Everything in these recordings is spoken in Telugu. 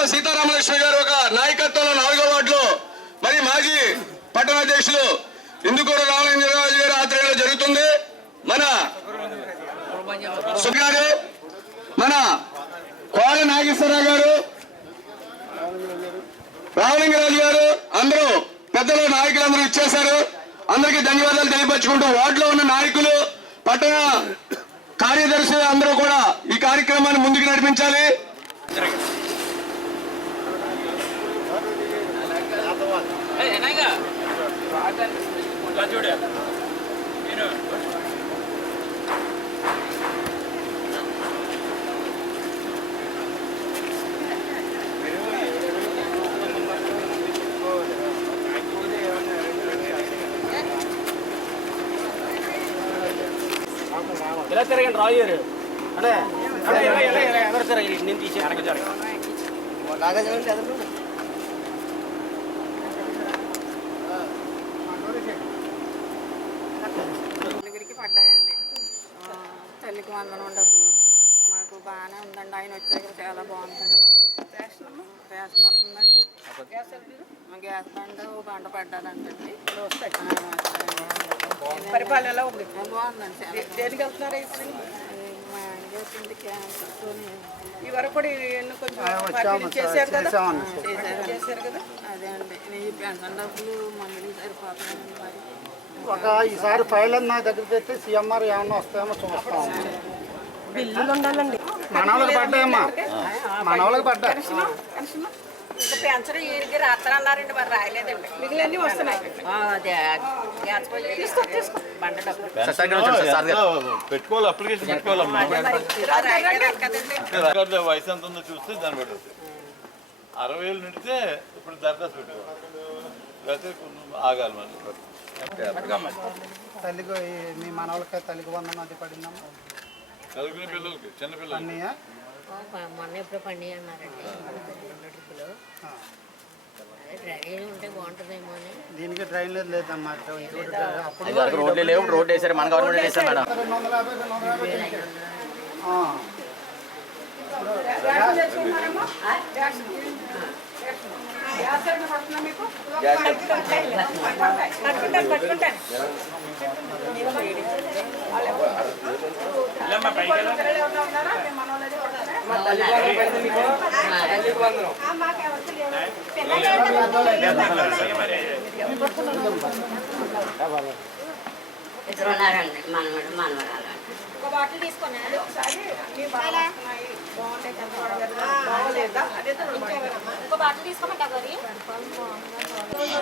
తోట సీతారామలక్ష్మి గారు ఒక నాయకత్వంలో నాలుగో వార్డులో మరి మాజీ పట్టణాధ్యక్షులు ఇందుకూరు రామలింగరాజు గారి ఆధ్వర్యంలో జరుగుతుంది. మన సుఖ్ గారు మన కోడ నాగేశ్వరరావు గారు రామలింగరాజు గారు అందరూ పెద్దలు నాయకులందరూ ఇచ్చేశారు. అందరికీ ధన్యవాదాలు తెలియపరచుకుంటూ వార్డులో ఉన్న నాయకులు పట్టణ కార్యదర్శులు అందరూ కూడా ఈ కార్యక్రమాన్ని ముందుకు నడిపించాలి. ఇలా తిరగండి రాయరు అదే అదే ఇలా ఇలా ఇలా ఎదరు తిరగండి నేను తీసి వెనక జరగండి డబ్బులు మాకు బాగానే ఉందండి. ఆయన వచ్చాక చాలా బాగుందండి మాకు. రేషన్ వస్తుందండి మా గ్యాస్ బండ ఓ బండ పడ్డాదంటండి పరిపాలన ఎలా ఉంది. బాగుందండి దేనికి వెళ్తున్నారు. మా ఆయన క్యాన్సర్ ఈ వరకు కూడా ఎన్ని కొంచెం చేశారు కదా? చేశారు. కదా? అదే అండి. ఈ పెన్షన్ డబ్బులు మందులు సరిపోతున్నాయండి మరి ఒక ఈసారి ఫైల్ నా దగ్గర పెట్టి సీఎంఆర్ ఏమన్నా వస్తాయేమో చూస్తాం. బిల్లులు ఉండాలండి మనవలకు పడ్డాయమ్మా రాత్రన్నారండి మరి రాయలేదండి. వస్తున్నాయి. బండ డబ్బులు. పెట్టుకోవాలి అప్లికేషన్ పెట్టుకోవాలమ్మా. వయసు ఎంత ఉందో చూస్తే దాన్ని వస్తుంది. అరవై ఏళ్ళు నిండితే ఇప్పుడు దరఖాస్తు పెట్టుకోవాలి. లేకపోతే ఆగాలి మళ్ళీ తల్లికి ఈ- మీ మనవలకి తల్లికి వందనం అది పడిందమ్మా చదువుకునే పిల్లలకి చిన్న పిల్లలకి. అన్నయ్య మొన్న ఎప్పుడు పండి అన్నారండి. ట్రిప్పులు. రెడీ ఉంటే బాగుంటుందేమో అని. దీనికి డ్రైన్ లేదు. లేదమ్మా అప్పుడు రోడ్లు లేవు రోడ్డు వేసారు మన గవర్నమెంట్ వేసారు మేడం. రెండు వందల యాభై రెండు వందల యాభై దీనికి. ఆ. రేషన్ తెచ్చుకుంటున్నారమ్మా? రేషన్. మనవడు మనవరాలు ఒక బాటిల్ తీసుకొని ఒకసారి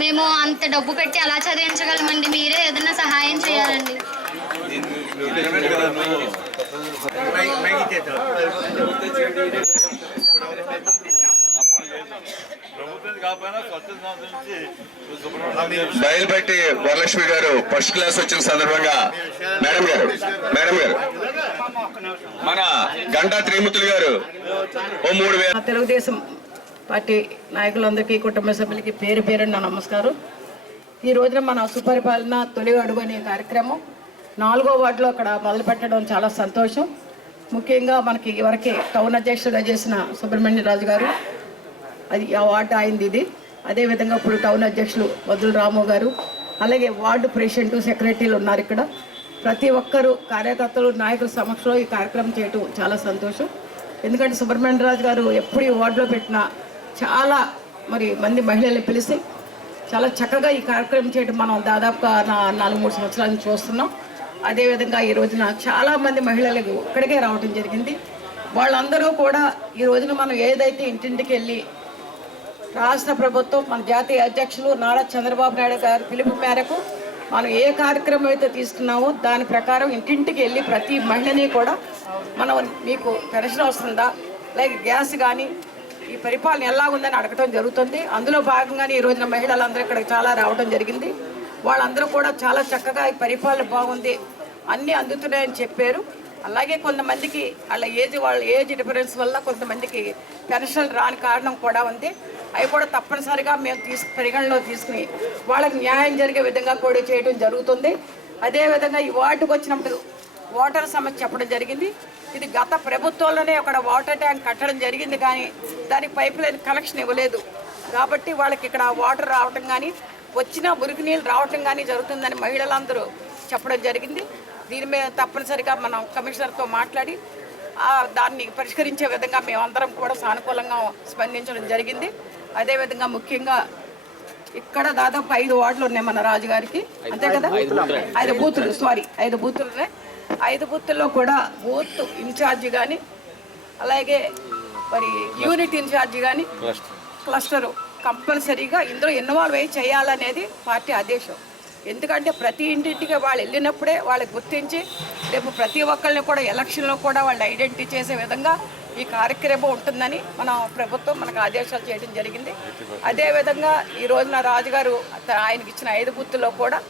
మేము అంత డబ్బు పెట్టి ఎలా చదివించగలమండి. మీరే ఏదైనా సహాయం చేయాలండి. బయలుపెట్టి వరలక్ష్మి గారు ఫస్ట్ క్లాస్ వచ్చిన సందర్భంగా మేడం గారు మేడం గారు. మన గంటా త్రిమూర్తులు గారు. ఓ మూడు వేల మా తెలుగుదేశం పార్టీ నాయకులందరికీ కుటుంబ సభ్యులకి పేరు పేరు నా నమస్కారం. ఈ రోజున మన సుపరిపాలన తొలి అడుగు అనే కార్యక్రమం నాలుగో వార్డులో అక్కడ మొదలు పెట్టడం చాలా సంతోషం. ముఖ్యంగా మనకి ఇవరకే టౌన్ అధ్యక్షుడిగా చేసిన సుబ్రహ్మణ్యరాజు గారు. అది ఆ వార్డు అయింది ఇది. అదేవిధంగా ఇప్పుడు టౌన్ అధ్యక్షులు వదులు రాము గారు. అలాగే వార్డు ప్రెసిడెంట్ సెక్రటరీలు ఉన్నారు ఇక్కడ. ప్రతి ఒక్కరూ కార్యకర్తలు నాయకుల సమక్షంలో ఈ కార్యక్రమం చేయటం చాలా సంతోషం. ఎందుకంటే సుబ్రహ్మణ్యరాజు గారు ఎప్పుడు ఈ వార్డులో పెట్టినా చాలా మరి మంది మహిళలు పిలిచి చాలా చక్కగా ఈ కార్యక్రమం చేయడం మనం దాదాపుగా నా నాలుగు మూడు సంవత్సరాల నుంచి చూస్తున్నాం. అదేవిధంగా ఈ రోజున చాలా మంది మహిళలకు ఇక్కడికే రావడం జరిగింది. వాళ్ళందరూ కూడా ఈ రోజున మనం ఏదైతే ఇంటింటికి వెళ్ళి రాష్ట్ర ప్రభుత్వం మన జాతీయ అధ్యక్షులు నారా చంద్రబాబు నాయుడు గారి పిలుపు మేరకు మనం ఏ కార్యక్రమం అయితే తీసుకున్నామో దాని ప్రకారం ఇంటింటికి వెళ్ళి ప్రతి మహిళని కూడా మనం మీకు పెన్షన్ వస్తుందా? లైక్ గ్యాస్ కానీ ఈ పరిపాలన ఎలా ఉందని అడగటం జరుగుతుంది. అందులో భాగంగానే ఈ రోజున మహిళలందరూ ఇక్కడ చాలా రావడం జరిగింది. వాళ్ళందరూ కూడా చాలా చక్కగా ఈ పరిపాలన బాగుంది అన్నీ అందుతున్నాయని చెప్పారు. అలాగే కొంతమందికి వాళ్ళ ఏజ్ వాళ్ళ ఏజ్ డిఫరెన్స్ వల్ల కొంతమందికి పెన్షన్ రాని కారణం కూడా ఉంది. అవి కూడా తప్పనిసరిగా మేము తీసు పరిగణలో తీసుకుని వాళ్ళకి న్యాయం జరిగే విధంగా కూడా చేయడం జరుగుతుంది. అదేవిధంగా ఈ వార్డుకు వచ్చినప్పుడు వాటర్ సమస్య చెప్పడం జరిగింది. ఇది గత ప్రభుత్వంలోనే అక్కడ వాటర్ ట్యాంక్ కట్టడం జరిగింది కానీ దానికి పైప్ లైన్ కనెక్షన్ ఇవ్వలేదు. కాబట్టి వాళ్ళకి ఇక్కడ వాటర్ రావటం కానీ వచ్చిన మురికి నీళ్ళు రావటం కానీ జరుగుతుందని మహిళలందరూ చెప్పడం జరిగింది. దీని మీద తప్పనిసరిగా మనం కమిషనర్తో మాట్లాడి దాన్ని పరిష్కరించే విధంగా మేమందరం కూడా సానుకూలంగా స్పందించడం జరిగింది. అదేవిధంగా ముఖ్యంగా ఇక్కడ దాదాపు ఐదు వార్డులు ఉన్నాయి మన రాజుగారికి. అంతే కదా? ఐదు బూతులు. సారీ ఐదు బూతులు ఉన్నాయి. ఐదు బూతుల్లో కూడా బూత్ ఇన్ఛార్జి కానీ అలాగే మరి యూనిట్ ఇన్ఛార్జి కానీ క్లస్టరు కంపల్సరీగా ఇందులో ఇన్వాల్వ్ అయ్యి చేయాలనేది పార్టీ ఆదేశం. ఎందుకంటే ప్రతి ఇంటింటికి వాళ్ళు వెళ్ళినప్పుడే వాళ్ళకి గుర్తించి రేపు ప్రతి ఒక్కరిని కూడా ఎలక్షన్లో కూడా వాళ్ళు ఐడెంటిటీ చేసే విధంగా ఈ కార్యక్రమం ఉంటుందని మన ప్రభుత్వం మనకు ఆదేశాలు చేయడం జరిగింది. అదేవిధంగా ఈ రోజున రాజుగారు ఆయనకి ఇచ్చిన ఐదు గుర్తుల్లో కూడా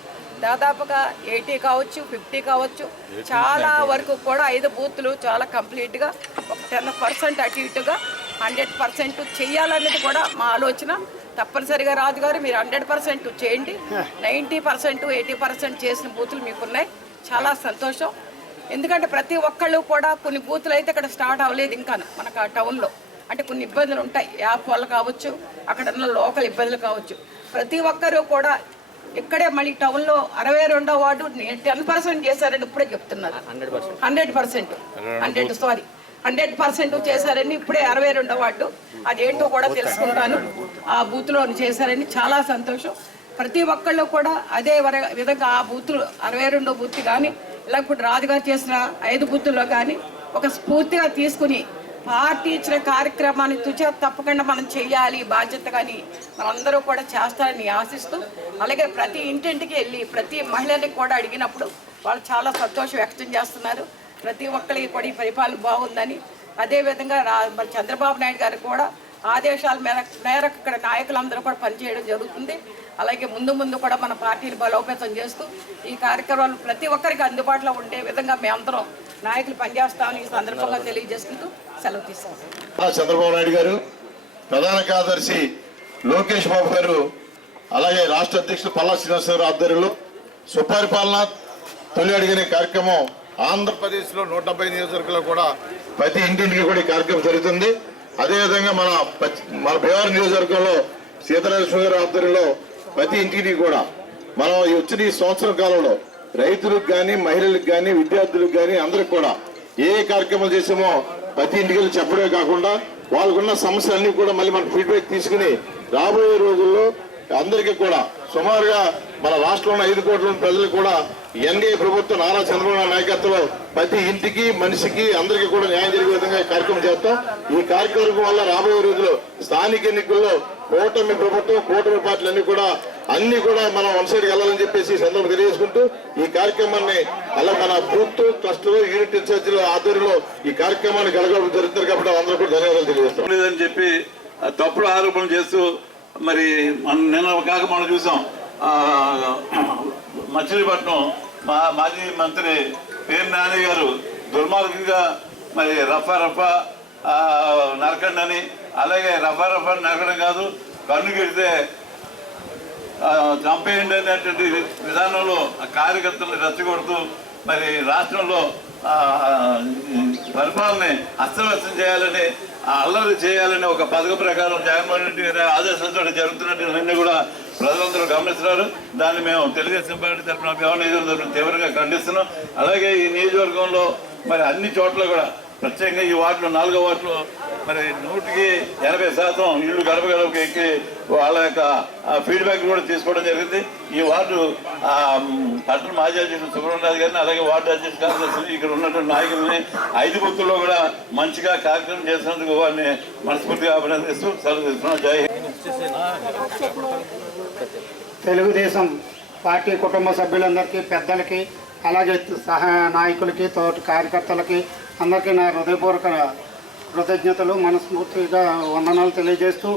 దాదాపుగా ఎయిటీ కావచ్చు ఫిఫ్టీ కావచ్చు చాలా వరకు కూడా ఐదు బూత్లు చాలా కంప్లీట్గా ఒక టెన్ పర్సెంట్ అటు ఇటుగా హండ్రెడ్ పర్సెంట్ చేయాలనేది కూడా మా ఆలోచన. తప్పనిసరిగా రాజుగారు మీరు హండ్రెడ్ పర్సెంట్ చేయండి. నైంటీ పర్సెంట్ ఎయిటీ పర్సెంట్ చేసిన బూతులు మీకున్నాయి. చాలా సంతోషం. ఎందుకంటే ప్రతి ఒక్కళ్ళు కూడా కొన్ని బూతులు అయితే ఇక్కడ స్టార్ట్ అవ్వలేదు ఇంకా మనకు ఆ టౌన్లో. అంటే కొన్ని ఇబ్బందులు ఉంటాయి. యాప్ వల్ల కావచ్చు అక్కడ ఉన్న లోకల్ ఇబ్బందులు కావచ్చు. ప్రతి ఒక్కరూ కూడా ఇక్కడే మళ్ళీ టౌన్లో అరవై రెండో వార్డు టెన్ పర్సెంట్ చేశారని ఇప్పుడే చెప్తున్నారు. Hundred percent. Hundred sorry. Hundred percent చేశారని ఇప్పుడే అరవై రెండో వార్డు. అదేంటో కూడా తెలుసుకుంటాను. ఆ బూత్లో చేశారని చాలా సంతోషం. ప్రతి ఒక్కళ్ళు కూడా అదే వర- విధంగా ఆ బూత్లు అరవై రెండో బూత్ కానీ ఇలా ఇప్పుడు రాజుగారు చేసిన ఐదు బూత్లో కానీ ఒక స్ఫూర్తిగా తీసుకుని పార్టీ ఇచ్చిన కార్యక్రమాన్ని తుచ తప్పకుండా మనం చేయాలి బాధ్యత కానీ మనందరూ కూడా చేస్తారని ఆశిస్తూ అలాగే ప్రతి ఇంటింటికి వెళ్ళి ప్రతి మహిళని కూడా అడిగినప్పుడు వాళ్ళు చాలా సంతోషం వ్యక్తం చేస్తున్నారు. ప్రతి ఒక్కరికి కూడా ఈ పరిపాలన బాగుందని. అదేవిధంగా రా మరి చంద్రబాబు నాయుడు గారు కూడా ఆదేశాల మేర మేరకు ఇక్కడ నాయకులందరూ కూడా పనిచేయడం జరుగుతుంది. అలాగే ముందు ముందు కూడా మన పార్టీని బలోపేతం చేస్తూ ఈ కార్యక్రమాలు ప్రతి ఒక్కరికి అందుబాటులో ఉండే విధంగా మేమందరం నాయకులు పనిచేస్తామని ఈ సందర్భంగా తెలియజేసుకుంటూ సెలవు తీసుకుంటాం చంద్రబాబు నాయుడు గారు ప్రధాన కార్యదర్శి లోకేష్ బాబు గారు అలాగే రాష్ట్ర అధ్యక్షులు పల్లా శ్రీనివాసరావు ఆధ్వర్యంలో సుపరిపాలన తొలి అడిగిన కార్యక్రమం ఆంధ్రప్రదేశ్లో నూట డెబ్బై నియోజకవర్గంలో కూడా ప్రతి ఇంటింటికి కూడా ఈ కార్యక్రమం జరుగుతుంది. అదేవిధంగా మన మన భీమవరం నియోజకవర్గంలో సీతారామ గారి ఆధ్వర్యంలో ప్రతి ఇంటికి కూడా మనం ఈ వచ్చిన ఈ సంవత్సరం కాలంలో రైతులకు కానీ మహిళలకు కానీ విద్యార్థులకు కానీ అందరికి కూడా ఏ కార్యక్రమాలు చేసామో ప్రతి ఇంటికి వెళ్ళి చెప్పడమే కాకుండా వాళ్ళకున్న సమస్యలన్నీ కూడా మళ్ళీ మనం ఫీడ్బ్యాక్ తీసుకుని రాబోయే రోజుల్లో అందరికీ కూడా సుమారుగా మన రాష్ట్రంలో ఉన్న ఐదు కోట్ల ప్రజలు కూడా ఎన్డీఏ ప్రభుత్వం నారా చంద్రబాబు నాయకత్వంలో ప్రతి ఇంటికి మనిషికి అందరికీ కూడా న్యాయం జరిగే విధంగా కార్యక్రమం చేస్తాం. ఈ కార్యక్రమం వల్ల రాబోయే రోజుల్లో స్థానిక ఎన్నికల్లో కూటమి ప్రభుత్వం కూటమి పార్టీలన్నీ కూడా అన్ని కూడా మనం వన్ వెళ్ళాలని చెప్పేసి సందర్భం తెలియజేసుకుంటూ ఈ కార్యక్రమాన్ని అలా మన బూత్ ట్రస్టులు యూనిట్ ఇన్ఛార్జీల ఆధ్వర్యంలో ఈ కార్యక్రమాన్ని కలగడం జరుగుతుంది. కాబట్టి అందరూ కూడా ధన్యవాదాలు తెలియజేస్తాం. లేదని చెప్పి తప్పుడు ఆరోపణలు చేస్తూ మరి నిన్న కాక మనం చూసాం. మచిలీపట్నం మా మాజీ మంత్రి పేరు నాని గారు దుర్మార్గంగా మరి రఫా రఫా నరకండి అని అలాగే రఫా రఫా నరకడం కాదు కన్ను గెడితే చంపేయండి అనేటువంటి విధానంలో ఆ కార్యకర్తలను రెచ్చగొడుతూ మరి రాష్ట్రంలో పరిపాలనని అస్తవ్యస్తం చేయాలని అల్లరి చేయాలని ఒక పథకం ప్రకారం జగన్మోహన్ రెడ్డి గారి ఆదేశాలతో జరుగుతున్నటువంటి కూడా ప్రజలందరూ గమనిస్తున్నారు. దాన్ని మేము తెలుగుదేశం పార్టీ తరఫున వ్యవహార నియోజకవర్గం తీవ్రంగా ఖండిస్తున్నాం. అలాగే ఈ నియోజకవర్గంలో మరి అన్ని చోట్ల కూడా ప్రత్యేకంగా ఈ వార్డులో నాలుగో వార్డులో మరి నూటికి ఎనభై శాతం ఇళ్ళు గడప గడపకి ఎక్కి వాళ్ళ యొక్క ఫీడ్బ్యాక్ కూడా తీసుకోవడం జరిగింది. ఈ వార్డు పట్టణ మాజీ అధ్యక్షుడు సుబ్రహ్మణ్యాద్ గారిని అలాగే వార్డు అధ్యక్షుడు కార్యదర్శి ఇక్కడ ఉన్నటువంటి నాయకుల్ని ఐదు బుక్కుల్లో కూడా మంచిగా కార్యక్రమం చేసినందుకు వారిని మనస్ఫూర్తిగా అభినందిస్తూ సెలవు తీసుకున్నాం జై తెలుగుదేశం పార్టీ కుటుంబ సభ్యులందరికీ పెద్దలకి అలాగే సహాయ నాయకులకి తోటి కార్యకర్తలకి అందరికీ నా హృదయపూర్వక కృతజ్ఞతలు మనస్ఫూర్తిగా వందనాలు తెలియజేస్తూ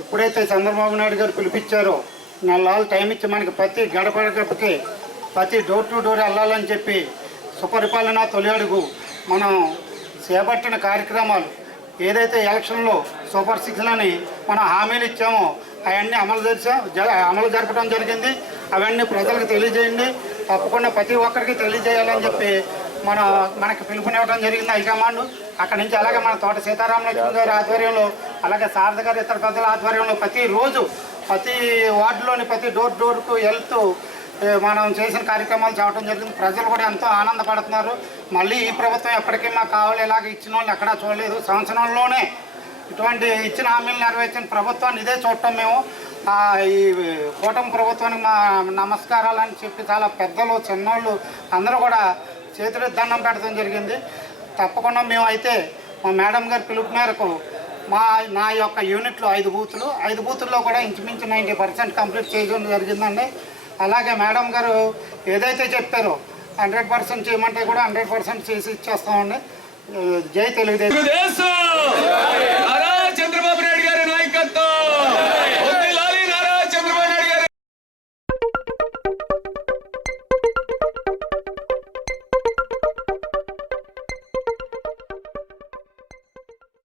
ఎప్పుడైతే చంద్రబాబు నాయుడు గారు పిలిపించారో నెలలు టైం ఇచ్చి మనకి ప్రతి గడప గడపకి ప్రతి డోర్ టు డోర్ వెళ్ళాలని చెప్పి సుపరిపాలన తొలి అడుగు. మనం చేపట్టిన కార్యక్రమాలు ఏదైతే ఎలక్షన్లో సూపర్ సిక్స్ అని మనం హామీలు ఇచ్చామో అవన్నీ అమలు జరిచా అమలు జరపడం జరిగింది. అవన్నీ ప్రజలకు తెలియజేయండి. తప్పకుండా ప్రతి ఒక్కరికి తెలియజేయాలని చెప్పి మన మనకి పిలుపునివ్వడం జరిగింది హైకమాండ్. అక్కడి నుంచి అలాగే మన తోట సీతారామలక్ష్మి గారి ఆధ్వర్యంలో అలాగే శారద గారు ఇతర పెద్దల ఆధ్వర్యంలో ప్రతిరోజు ప్రతి వార్డులోని ప్రతి డోర్ డోర్కు వెళ్తూ మనం చేసిన కార్యక్రమాలు చేయడం జరిగింది. ప్రజలు కూడా ఎంతో ఆనందపడుతున్నారు. మళ్ళీ ఈ ప్రభుత్వం ఎప్పటికీ మాకు కావాలి ఇలాగ ఇచ్చిన వాళ్ళు ఎక్కడా చూడలేదు. సంవత్సరంలోనే ఇటువంటి ఇచ్చిన హామీలు నెరవేర్చిన ప్రభుత్వాన్ని ఇదే చూడటం మేము. ఈ కూటమి ప్రభుత్వానికి మా నమస్కారాలని చెప్పి చాలా పెద్దలు చిన్నోళ్ళు అందరూ కూడా చేతులు దండం పెట్టడం జరిగింది. తప్పకుండా మేము అయితే మా మేడం గారి పిలుపు మేరకు మా నా యొక్క యూనిట్లో ఐదు బూతులు. ఐదు బూతుల్లో కూడా ఇంచుమించు నైంటీ పర్సెంట్ కంప్లీట్ చేయడం జరిగిందండి. అలాగే మేడం గారు ఏదైతే చెప్పారో హండ్రెడ్ పర్సెంట్ చేయమంటే కూడా హండ్రెడ్ పర్సెంట్ చేసి ఇచ్చేస్తామండి. జై తెలుగుదేశం.